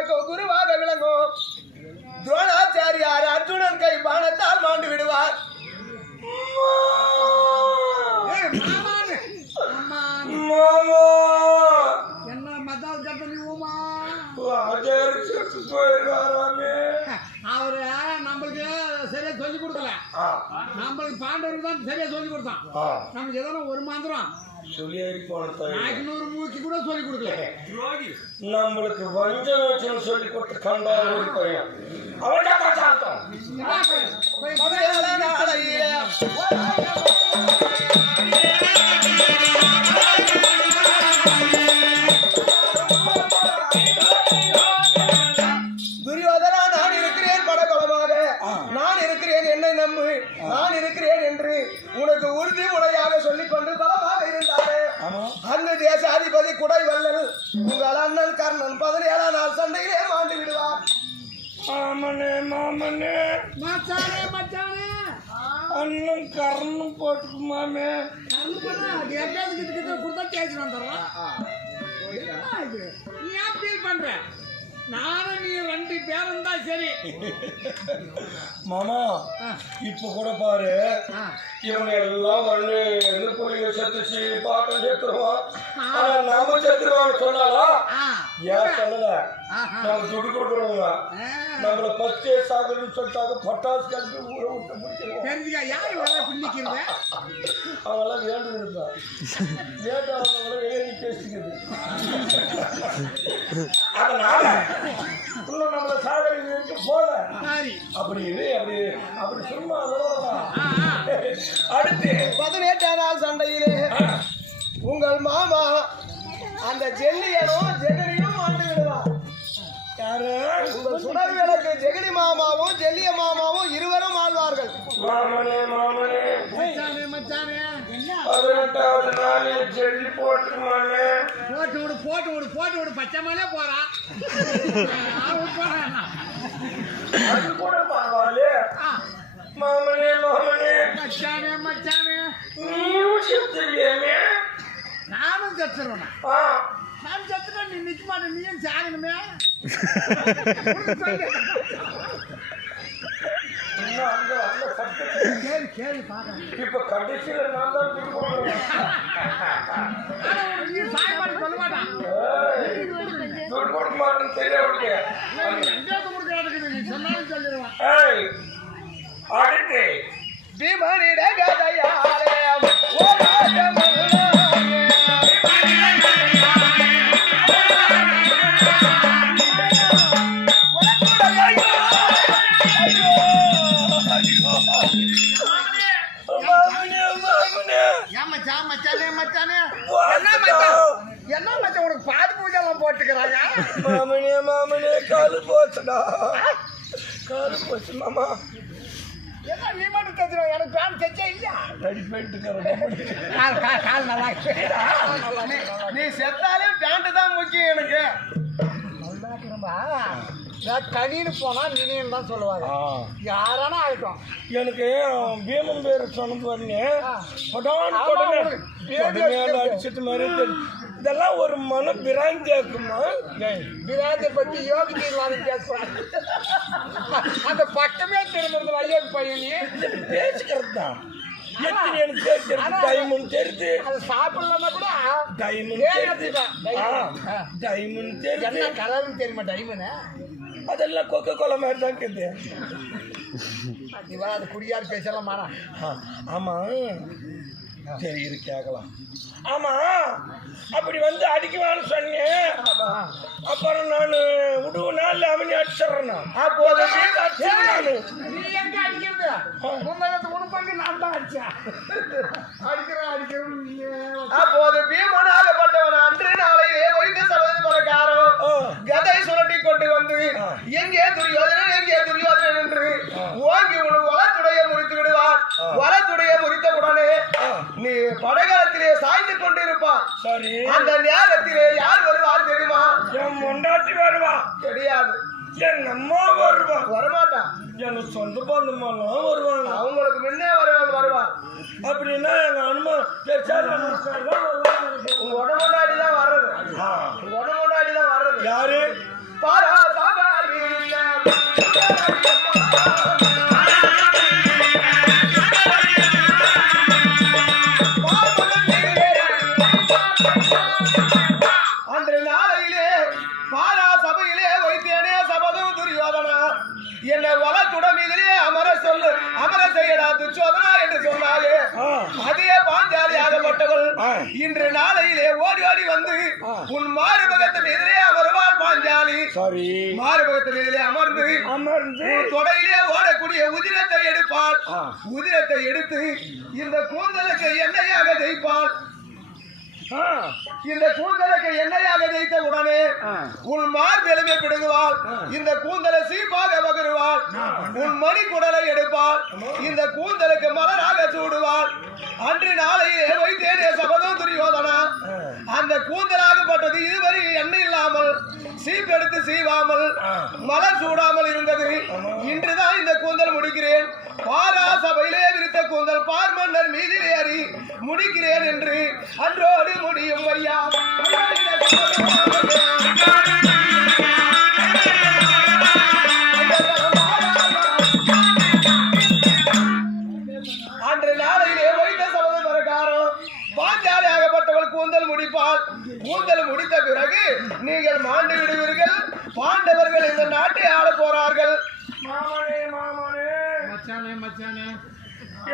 வரைக்கும் குருவாக விளங்கும் துரோணாச்சாரியார் அர்ஜுனன் கை பானத்தால் மாண்டு விடுவார். என்ன மத்தால் கட்டணி ஊமா அவரு நம்மளுக்கு சரியா சொல்லி கொடுக்கல. நம்மளுக்கு பாண்டவருக்கு தான் சரியா சொல்லி கொடுத்தான். நமக்கு எதனா ஒரு மாந்திரம் நூறு மூச்சு கூட சொல்லி கொடுக்கல. நம்மளுக்கு வஞ்சம் சொல்லி கொடுத்து கண்டா துரியோதனா, நான் இருக்கிறேன் படபலமாக, நான் இருக்கிறேன், என்னை நம்பு, நான் இருக்கிறேன் என்று உனக்கு உறுதி முறையாக சொல்லிக் கொண்டு பலமாக இருந்தாரு. அந்த தேசாதிபதி குடை வல்லல் உங்கள் அண்ணன் கர்ணன் 17ஆம் நாள் சண்டையிலே மாண்டு விடுவார். மாமனே மாமனே மச்சானே மச்சானே அண்ணன் கர்ணன் போட்டுக்குமாமே கொடுத்தா கேச்சு வந்துடுறான். நீ ஏன் ஃபீல் பண்ற? நானும் நீ 2 பேரும் தான் சரி. மாமா இப்ப கூட பாரு, இவங்க எல்லாம் வந்து எதிர்கொள்ளிய செத்துச்சு பாட்டம் சேர்த்துருவான். ஆனா நாம சேர்த்துருவான்னு சொன்னாலா? ஏன் சொல்லல? நாம துடு கொடுக்குறவங்க நம்மள பச்சை சாகுன்னு சொல்லிட்டாங்க. பட்டாசு கண்டு ஊற விட்டு முடிக்கிறோம். அவங்கெல்லாம் வேண்டு இருப்பான். வேண்டு அவங்கள வெளியே பேசிக்கிறது. அதனால நம்மள சாகரிக்கு போல அப்படி அப்படி சும்மா அடுத்து 18ஆம் நாள் சண்டையிலே உங்கள் மாமா அந்த ஜெல்லியனும் ஜெகனியும் மாண்டு விடுவார். உங்கள் சுடர் விளக்கு ஜெகனி மாமாவும் ஜெல்லிய மாமாவும் இருவரும் ஆழ்வார்கள். மாமனே மாமனே மச்சானே மச்சானே 18ஆவது நாளே ஜெல்லி போட்டுமானே. போட்டு விடு போட்டு விடு போட்டு விடு. பச்சை மேலே போறான். அது கூட பரவாயில்ல. மாமனே மாமனே மச்சானே மச்சானே நீயும் செத்துறியமே. நானும் செத்துருவேன். நான் செத்துட்டா நீ நிக்க மாட்டேன். நீயும் சாகணுமே. கேள்வி பாக்கிறேன். இப்ப கடைசியில நான் தான் சொல்ல மாட்டான். கொடுக்க மாட்டேன்னு தெரியாது. நீ சொன்னாலும் சொல்லிடுவான். அடுத்து பீமனிட கதையாலே என்ன மச்சான் உனக்கு பாதி பூஜை எல்லாம் போட்டுக்கிறாங்க. மாமனே மாமனே காலு போச்சுடா. காலு போச்சு மாமா. என்ன நீ மட்டும் தச்சுருவா? எனக்கு பேன் தைச்சே இல்லையா? கால் நல்லா நீ செத்தாலே பேண்ட் தான் முக்கியம் எனக்கு. கனின்னு போனா நினைன்னு தான் சொல்லுவாங்க. யாரானா ஆகட்டும். எனக்கு பீமன் பேர் சொன்ன பாருங்க அடிச்சிட்டு மாதிரி இதெல்லாம் ஒரு மன பிராந்தி இருக்குமா? பிராந்தி பத்தி யோகி பேசுறாங்க. அந்த பக்கமே திரும்ப ஐயோக்கு பையன் பேசிக்கிறது தான். டைமண்ட் தெரியுது. அதை சாப்பிடலன்னா கூட டைமண்ட் தெரியுது. கலர்னு தெரியுமா டைமண்ட்? அதெல்லாம் கொக்கோ கோலா மாதிரி தான் இருக்குது. அது குடியார் பேசலாம். ஆமா சரி இரு கேட்கலாம். ஆமா அப்படி வந்து அடிக்குவான்னு சொன்னேன். அப்புறம் நான் விடுவேனா இல்லை அவனே அடிச்சிடறேன்னா? அப்போது நீ எங்க அடிக்கிறது? உனக்கு நான் தான் அடிச்சேன். அடிக்கிறேன். அப்போது பீமனாகப்பட்டவன் அன்று நாளையே வைத்து சொல்வது பிரகாரம் கதை சுரட்டி கொண்டு வந்து எங்கே துரியோதனன் எங்கே துரியோதனன் என்று ஓங்கி உனக்கு வளத்துடைய முறித்து விடுவான். வளத்துடைய முறித்த உடனே நீ படகாலத்திலே சாய்ந்து கொண்டிருப்பான். சரி, அந்த நேரத்திலே யார் வருவார் தெரியுமா? என் முண்டாட்டி வருவா. தெரியாது. என் அம்மா வருவான். வரமாட்டான். எனக்கு சொந்த பந்தமாலாம் வருவாங்க. அவங்களுக்கு முன்னே வருவான். அப்படின்னா எங்க அனுமா உங்க உடம்புண்டாடி தான் வர்றது. உங்க உடம்புண்டாடி தான் வர்றது. யாரு? பாரா என்ன வளத்துட மீதிலே அமர சொல்லு அமர செய்யடா துச்சோதனா என்று சொன்னாயே அதே பாஞ்சாலி ஆகப்பட்டவள் இன்று நாளையிலே ஓடி ஓடி வந்து உன் மாறுபகத்து மீதிலே அமர்வாள் பாஞ்சாலி மாறுபகத்து மீதிலே அமர்ந்து தொடையிலே ஓடக்கூடிய உதிரத்தை எடுப்பாள் உதிரத்தை எடுத்து இந்த கூந்தலுக்கு எண்ணெயாக தேய்ப்பாள் இந்த கூந்தலுக்கு எண்ணெயாக தேய்த்த உடனே உன் மார்பெலுமை பிடுங்குவாள் இந்த கூந்தலை சீப்பாக பகிர்வாள் உன் மணி குடலை எடுப்பாள் இந்த கூந்தலுக்கு மலராக சூடுவாள் அன்று நாளையே வைத்தேனே சபதம் துரியோதனா அந்த கூந்தலாகப்பட்டது இதுவரை எண்ணெய் இல்லாமல் சீப்பெடுத்து சீவாமல் மலர் சூடாமல் இருந்தது இன்றுதான் இந்த கூந்தல் முடிக்கிறேன் பாரா சபையிலே விரித்த கூந்தல் பார் மன்னர் மீதிலே அறி முடிக்கிறேன் என்று அன்றோடு முடியும் ஐயா அன்று நாளையிலே வைத்த சபத பிரகாரம் பாஞ்சாலி ஆகப்பட்டவள் கூந்தல் முடிப்பாள் கூந்தல் முடித்த பிறகு நீங்கள் மாண்டு விடுவீர்கள் பாண்டவர்கள் இந்த நாட்டை ஆள போறார்கள் மச்சானே மச்சானே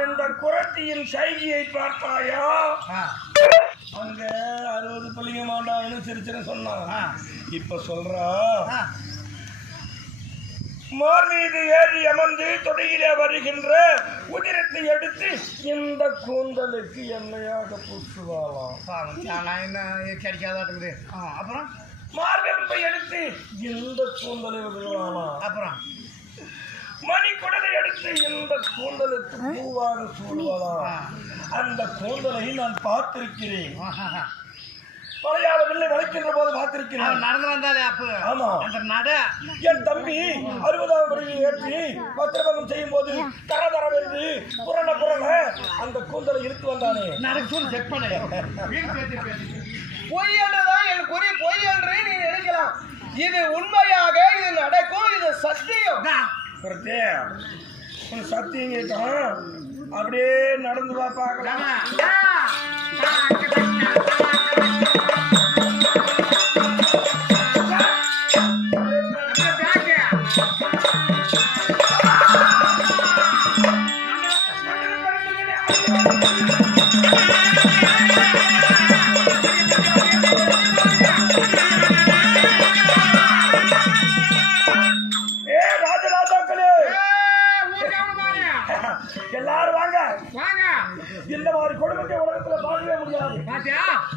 இந்த குரத்தியின் சைகியை பார்த்தாயா அங்க 60 பிள்ளைங்க மாண்டாங்கன்னு சிரிச்சுன்னு சொன்னான் இப்ப சொல்றான் மார் மீது ஏறி அமர்ந்து தொடையிலே வருகின்ற உதிரத்தை எடுத்து இந்த கூந்தலுக்கு எண்ணெயாக பூசுவாளாம் கிடைக்காதாட்டுக்குது அப்புறம் மார்பெரும்பை எடுத்து இந்த கூந்தலை விடுவாளாம் அப்புறம் மணி குடலை எடுத்து இந்த கூந்தலுக்கு பூவாக சூடுவாளாம் அந்த கூந்தலை நான் பார்த்திருக்கிறேன் மலையாளவில்லை வளைக்கின்ற போது பார்த்திருக்கிறேன் நடந்து வந்தாலே அப்ப ஆமா அந்த நட என் தம்பி 60ஆம் வரையில் ஏற்றி பத்திரபங்கம் செய்யும் போது தர தர வருது புரண அந்த கூந்தலை இழுத்து வந்தானே நடக்க சொல்லி செக் பண்ண பொய் என்றுதான் என் குறி பொய் என்று நீ நினைக்கலாம் இது உண்மையாக இது நடக்கும் இது சத்தியம் உன் சத்தியம் கேட்டான் அப்படியே நடந்து வா பார்க்கலாம் எல்லாரும் வாங்க இந்த மாதிரி கொடுமைக்கு உலகத்துல பார்க்கவே முடியாது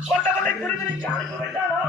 கொண்டவனை குறித்து அனுப்பி வைத்தானோ